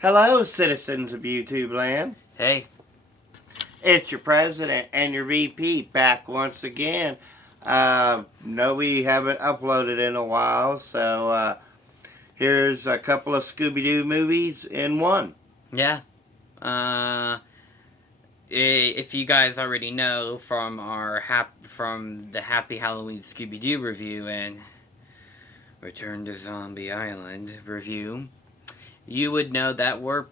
Hello, citizens of YouTube land. Hey. It's your president and your VP back once again. No, we haven't uploaded in a while, so here's a couple of Scooby-Doo movies in one. Yeah. If you guys already know from the Happy Halloween Scooby-Doo review and Return to Zombie Island review, you would know that we're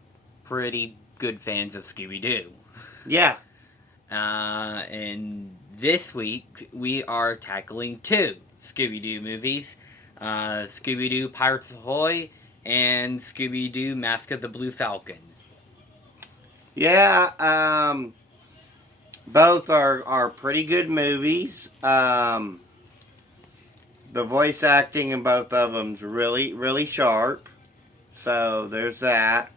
pretty good fans of Scooby-Doo. Yeah. And this week, we are tackling two Scooby-Doo movies. Scooby-Doo Pirates Ahoy and Scooby-Doo Mask of the Blue Falcon. Yeah, both are pretty good movies. The voice acting in both of them's really, really sharp. So there's that.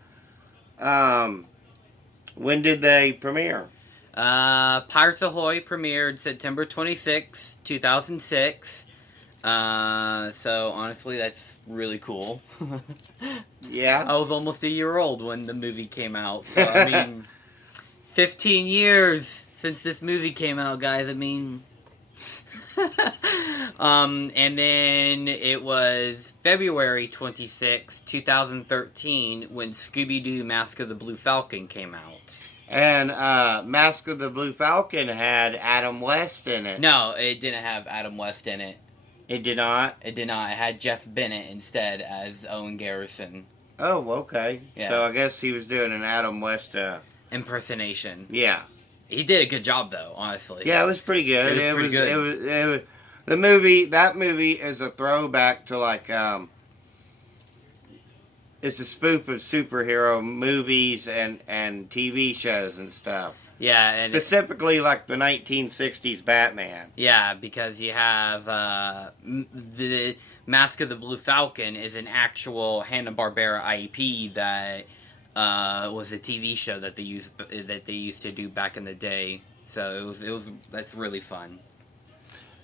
When did they premiere? Pirates Ahoy premiered September 26, 2006. So honestly, that's really cool. Yeah. I was almost a year old when the movie came out. So, I mean, 15 years since this movie came out, guys. I mean... and then it was February 26, 2013 when Scooby-Doo Mask of the Blue Falcon came out. And Mask of the Blue Falcon had Adam West in it. No, it didn't have Adam West in it. It did not? It did not. It had Jeff Bennett instead as Owen Garrison. Oh, okay. Yeah. So I guess he was doing an Adam West... impersonation. Yeah. He did a good job, though, honestly. Yeah, it was pretty good. It was pretty good. It was the movie. That movie is a throwback to it's a spoof of superhero movies and TV shows and stuff. Yeah, and specifically like the 1960s Batman. Yeah, because you have the Mask of the Blue Falcon is an actual Hanna-Barbera IP that was a TV show that they used to do back in the day. So that's really fun.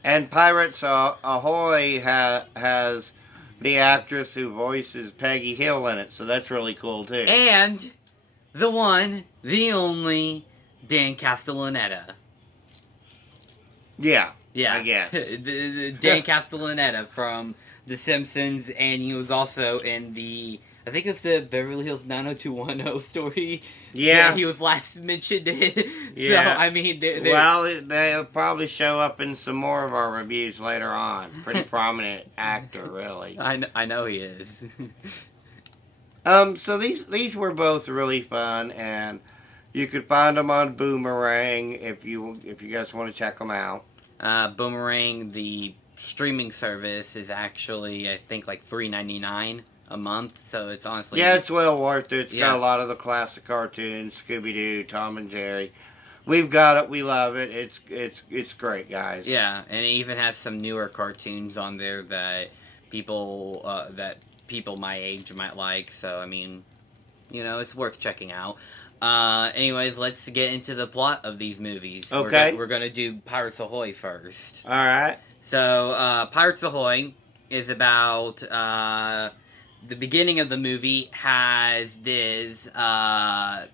And Pirates Ahoy has the actress who voices Peggy Hill in it, so that's really cool too. And the one, the only Dan Castellaneta. Yeah, I guess. Dan Castellaneta from The Simpsons, and he was also in I think it's the Beverly Hills 90210 story. Yeah. He was last mentioned in. Yeah. So, I mean... they'll probably show up in some more of our reviews later on. Pretty prominent actor, really. I know he is. So these were both really fun, and you could find them on Boomerang if you guys want to check them out. Boomerang, the streaming service, is actually, I think, like $3.99 a month, so it's honestly... Yeah, it's well worth it. It's got a lot of the classic cartoons, Scooby-Doo, Tom and Jerry. We've got it. We love it. It's great, guys. Yeah, and it even has some newer cartoons on there that people my age might like, so, I mean, you know, it's worth checking out. Anyways, let's get into the plot of these movies. Okay. We're gonna do Pirates Ahoy first. Alright. So, Pirates Ahoy is about, the beginning of the movie has this, I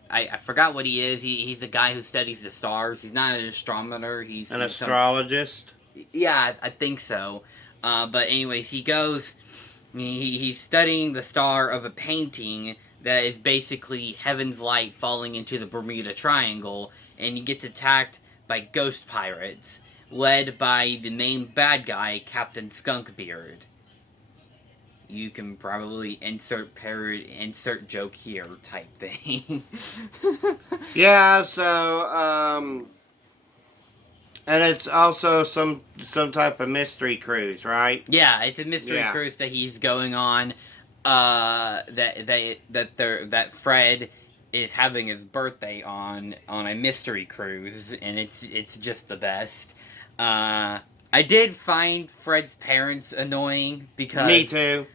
forgot what he is. He's a guy who studies the stars. He's not an astronomer. He's an astrologist? Yeah, I think so. But anyways, he's studying the star of a painting that is basically heaven's light falling into the Bermuda Triangle, and he gets attacked by ghost pirates, led by the main bad guy, Captain Skunkbeard. You can probably insert joke here type thing. Yeah, so, and it's also some type of mystery cruise, right? Yeah, it's a mystery cruise that he's going on, that Fred is having his birthday on a mystery cruise, and it's just the best. I did find Fred's parents annoying because... Me too.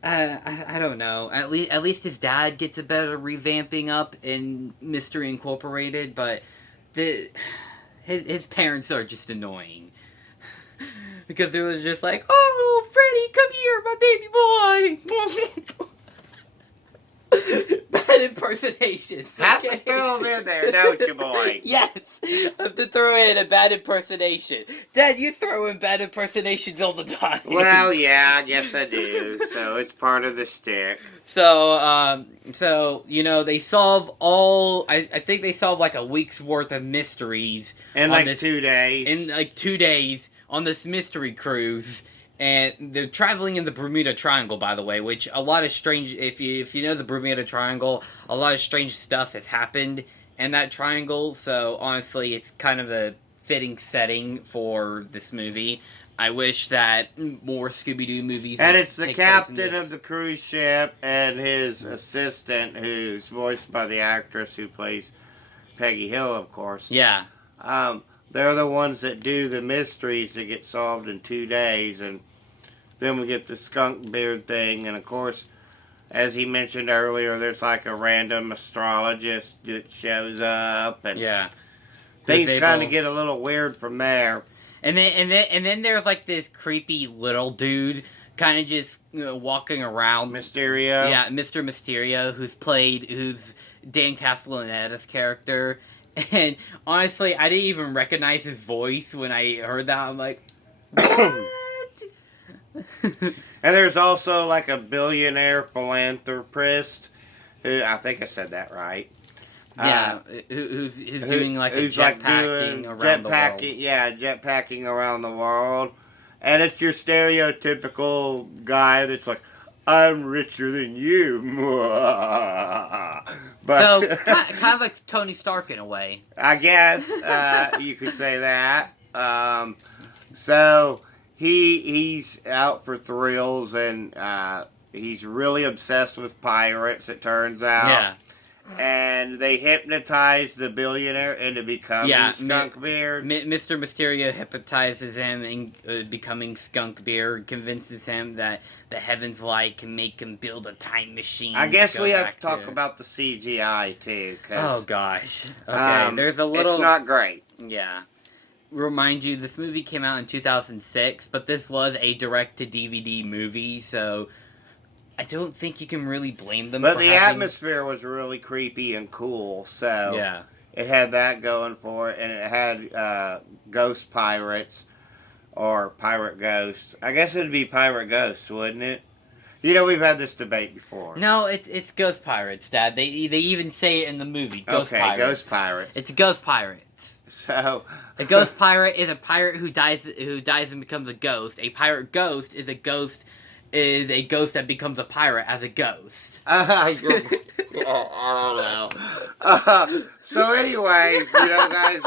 I don't know. At least his dad gets a better revamping up in Mystery Incorporated, but his parents are just annoying. Because they were just like, "Oh, Freddy, come here, my baby boy." impersonations. Have Okay? to throw them in there, don't you, boy? Yes, I have to throw in a bad impersonation. Dad, you throw in bad impersonations all the time. Well, yeah, I guess I do. So it's part of the stick. So you know, they solve all. I think they solve like a week's worth of mysteries In like 2 days. In like 2 days on this mystery cruise. And they're traveling in the Bermuda Triangle, by the way, which a lot of strange. If you know the Bermuda Triangle, a lot of strange stuff has happened in that triangle. So honestly, it's kind of a fitting setting for this movie. I wish that more Scooby-Doo movies. And would it's the take place captain in this. of the cruise ship and his assistant, who's voiced by the actress who plays Peggy Hill, of course. Yeah. They're the ones that do the mysteries that get solved in 2 days, and then we get the skunk beard thing, and of course, as he mentioned earlier, there's like a random astrologist that shows up, and Yeah. things kind of get a little weird from there. And then there's like this creepy little dude kind of just walking around. Mysterio. Yeah, Mr. Mysterio, who's Dan Castellaneta's character. And honestly, I didn't even recognize his voice when I heard that. I'm like, what? And there's also like a billionaire philanthropist who, I think I said that right. Yeah, who's doing like a jetpacking around the world. Yeah, jetpacking around the world. And it's your stereotypical guy that's like, I'm richer than you. But So, kind of like Tony Stark in a way. I guess you could say that. So he's out for thrills, and he's really obsessed with pirates, it turns out. Yeah. And they hypnotize the billionaire into becoming Skunkbeard. Mr. Mysterio hypnotizes him in becoming Skunkbeard, convinces him that the Heaven's Light can make him build a time machine. I guess we have to talk about the CGI too. Oh gosh. Okay, there's a little. It's not great. Yeah. Remind you, this movie came out in 2006, but this was a direct-to-DVD movie, so I don't think you can really blame them. But the atmosphere was really creepy and cool, so yeah, it had that going for it, and it had ghost pirates or pirate ghosts. I guess it'd be pirate ghosts, wouldn't it? You know, we've had this debate before. No, it's ghost pirates, Dad. They even say it in the movie. Ghost pirates. Ghost pirates. It's ghost pirates. So a ghost pirate is a pirate who dies and becomes a ghost. A pirate ghost is a ghost that becomes a pirate as a ghost. I don't know. So anyways, you know, guys,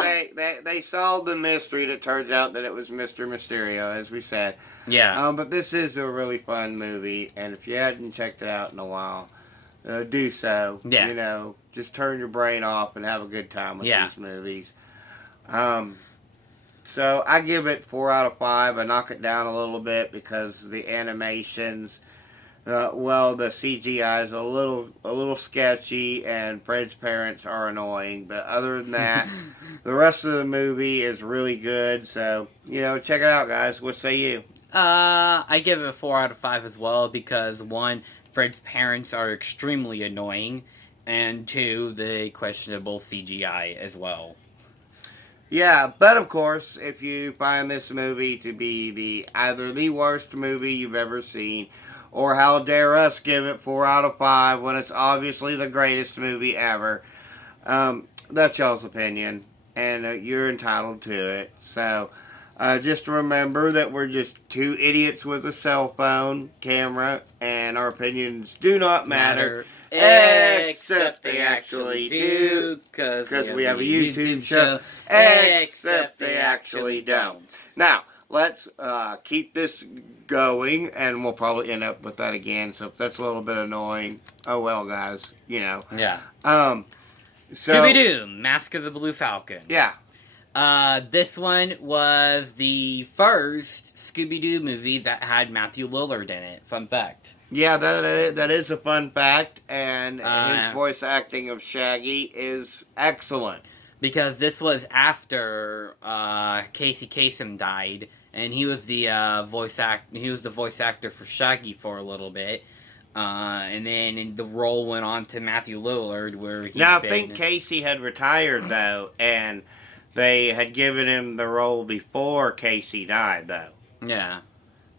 they solved the mystery. It turns out that it was Mr. Mysterio, as we said. Yeah. But this is a really fun movie, and if you hadn't checked it out in a while, do so. Yeah. You know, just turn your brain off and have a good time with these movies. So I give it 4 out of 5. I knock it down a little bit because the animations, the CGI is a little sketchy, and Fred's parents are annoying. But other than that, the rest of the movie is really good. So, you know, check it out, guys. What say you? I give it a 4 out of 5 as well because 1, Fred's parents are extremely annoying, and 2, the questionable CGI as well. Yeah, but of course, if you find this movie to be either the worst movie you've ever seen, or how dare us give it 4 out of 5 when it's obviously the greatest movie ever, that's y'all's opinion, and you're entitled to it. So, just remember that we're just 2 idiots with a cell phone camera, and our opinions do not matter. Except they actually do, because we have a YouTube show. Except they actually don't. Now, let's keep this going, and we'll probably end up with that again, so if that's a little bit annoying, oh well, guys, you know. Yeah. So Scooby-Doo, Mask of the Blue Falcon. Yeah. This one was the first Scooby-Doo movie that had Matthew Lillard in it. Fun fact. Yeah, that is a fun fact, and his voice acting of Shaggy is excellent. Because this was after Casey Kasem died, and he was the voice actor for Shaggy for a little bit. And then the role went on to Matthew Lillard, where he's Now, I been... think Casey had retired, though, and they had given him the role before Casey died, though. Yeah.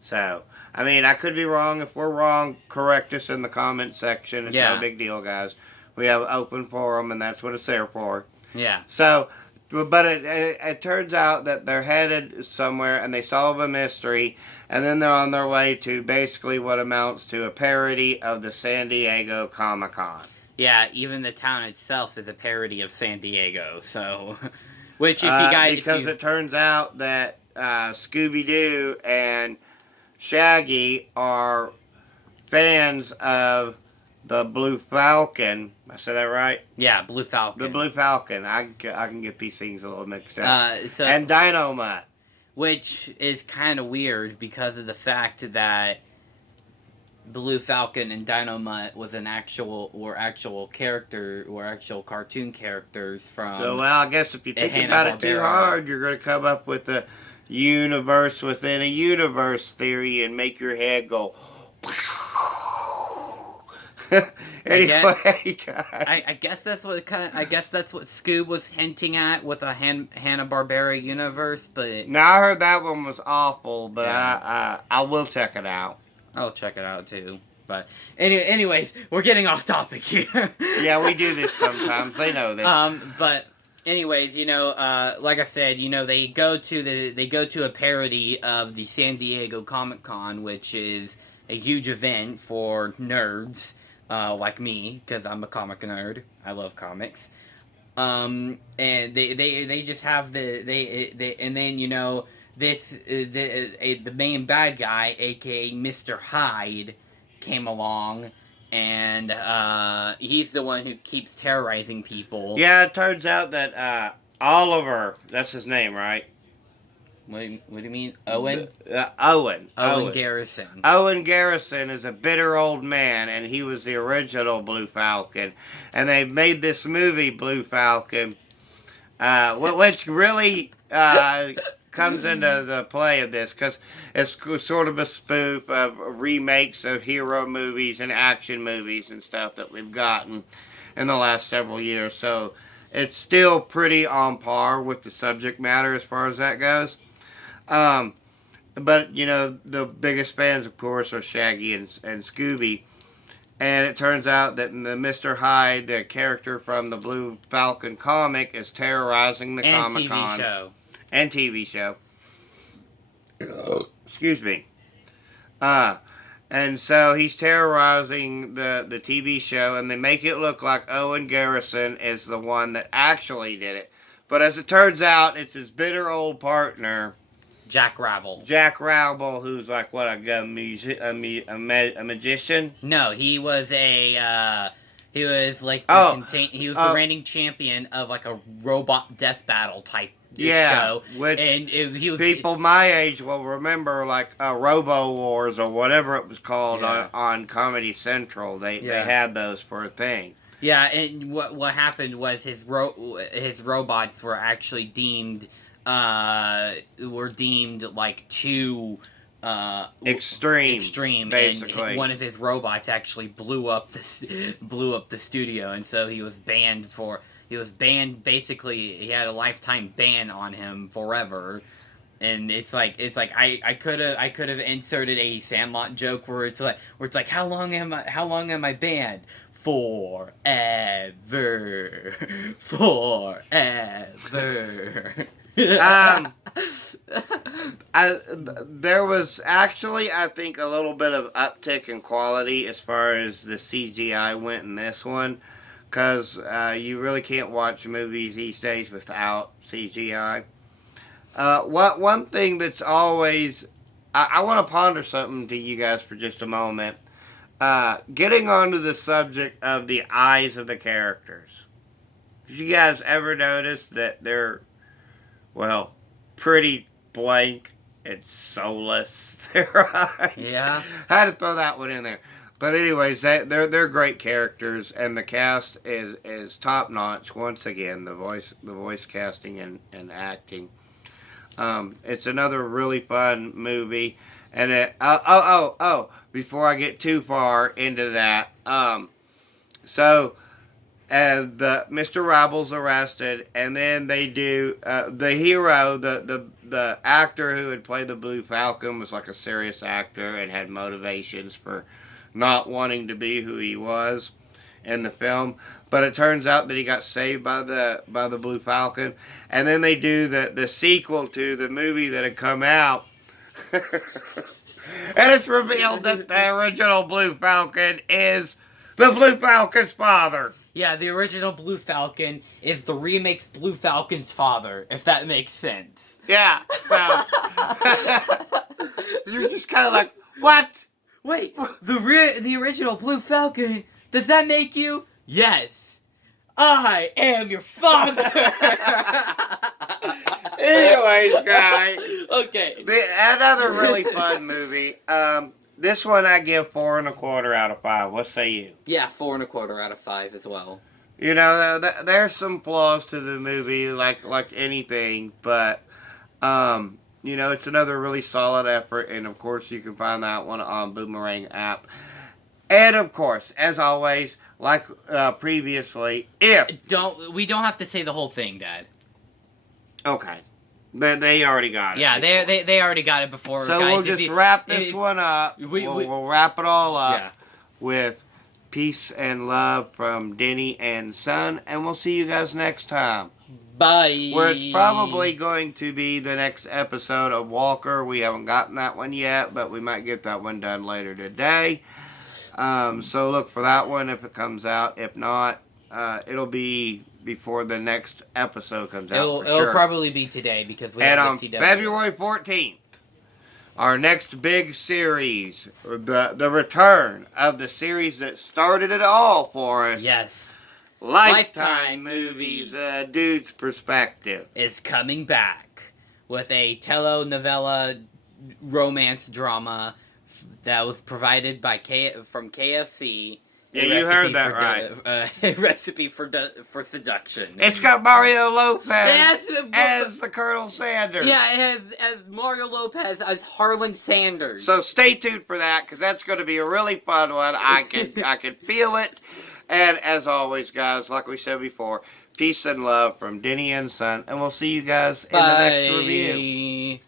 So, I mean, I could be wrong. If we're wrong, correct us in the comment section. It's no big deal, guys. We have an open forum, and that's what it's there for. Yeah. So, but it turns out that they're headed somewhere, and they solve a mystery, and then they're on their way to basically what amounts to a parody of the San Diego Comic-Con. Yeah, even the town itself is a parody of San Diego, so... Which, if you guys... Because it turns out that Scooby-Doo and Shaggy are fans of the Blue Falcon. I said that right? Yeah, Blue Falcon. The Blue Falcon. I can get these things a little mixed up. So, and Dynamite. Which is kind of weird because of the fact that Blue Falcon and Dynamite was actual cartoon characters from... So, well, I guess if you think about it too hard, you're going to come up with a universe within a universe theory and make your head go... Anyway, guys. I guess that's what Scoob was hinting at with a Hanna-Barbera universe, but... Now, I heard that one was awful, but yeah. I will check it out. I'll check it out too. But anyways, we're getting off topic here. Yeah, we do this sometimes. They know this. But anyways, like I said, they go to a parody of the San Diego Comic-Con, which is a huge event for nerds like me, because I'm a comic nerd. I love comics. And they just have the main bad guy, aka Mr. Hyde, came along, and he's the one who keeps terrorizing people. Yeah, it turns out that Oliver, that's his name, right? What do you mean? Owen? Owen Garrison. Owen Garrison is a bitter old man, and he was the original Blue Falcon. And they made this movie, Blue Falcon, which really comes into the play of this, because it's sort of a spoof of remakes of hero movies and action movies and stuff that we've gotten in the last several years. So it's still pretty on par with the subject matter as far as that goes. But, the biggest fans, of course, are Shaggy and Scooby. And it turns out that the Mr. Hyde, the character from the Blue Falcon comic, is terrorizing the Comic-Con. And TV show. Excuse me. And so he's terrorizing the TV show, and they make it look like Owen Garrison is the one that actually did it. But as it turns out, it's his bitter old partner, Jack Rabble. Who's like, what, a magician? No, he was he was like the reigning champion of like a robot death battle type show. Which he was, people my age will remember, like Robo Wars or whatever it was called on Comedy Central. They had those for a thing. Yeah, and what happened was his robots were actually deemed like too extreme, basically. And one of his robots actually blew up the studio, and so he was banned. Basically, he had a lifetime ban on him forever. And it's like I could have inserted a Sandlot joke where it's like how long am I banned? Forever. There was actually, I think, a little bit of uptick in quality as far as the CGI went in this one, because you really can't watch movies these days without CGI. One thing that's always... I want to ponder something to you guys for just a moment. Getting onto the subject of the eyes of the characters. Did you guys ever notice that they're, well, pretty blank and soulless, their eyes? Yeah. I had to throw that one in there. But anyways, they're great characters, and the cast is top notch. Once again, the voice casting and acting. It's another really fun movie, And then, before I get too far into that, so the Mr. Ribble's arrested, and then they do the hero, the actor who had played the Blue Falcon was like a serious actor and had motivations for not wanting to be who he was in the film. But it turns out that he got saved by the Blue Falcon, and then they do the sequel to the movie that had come out. And it's revealed that the original Blue Falcon is the Blue Falcon's father. Yeah, the original Blue Falcon is the remake's Blue Falcon's father, if that makes sense. Yeah, so you're just kind of like, what? Wait, the original Blue Falcon, does that make you? Yes. I am your father. Anyways, guys. Okay. Another really fun movie. This one I give 4 1/4 out of 5. What say you? Yeah, 4 1/4 out of 5 as well. You know, there's some flaws to the movie, like anything, but you know, it's another really solid effort, and of course, you can find that one on Boomerang app. And of course, as always, like previously, we don't have to say the whole thing, Dad. Okay. They already got it. Yeah, they already got it before. So guys, we'll just wrap this one up. We'll wrap it all up with peace and love from Denny and Son, and we'll see you guys next time. Bye. Where it's probably going to be the next episode of Walker. We haven't gotten that one yet, but we might get that one done later today. So look for that one if it comes out. If not, it'll be before the next episode comes out. It'll probably be today because we and have on the CW. February 14th, our next big series, the return of the series that started it all for us. Yes. Lifetime Movies, Dude's Perspective, is coming back with a telenovela romance drama that was provided by from KFC. Yeah, you heard that right. A recipe for seduction. It's got Mario Lopez Yes, as the Colonel Sanders. Yeah, it has as Mario Lopez as Harlan Sanders. So stay tuned for that, because that's going to be a really fun one. I can feel it. And as always, guys, like we said before, peace and love from Denny and Son, and we'll see you guys in the next review.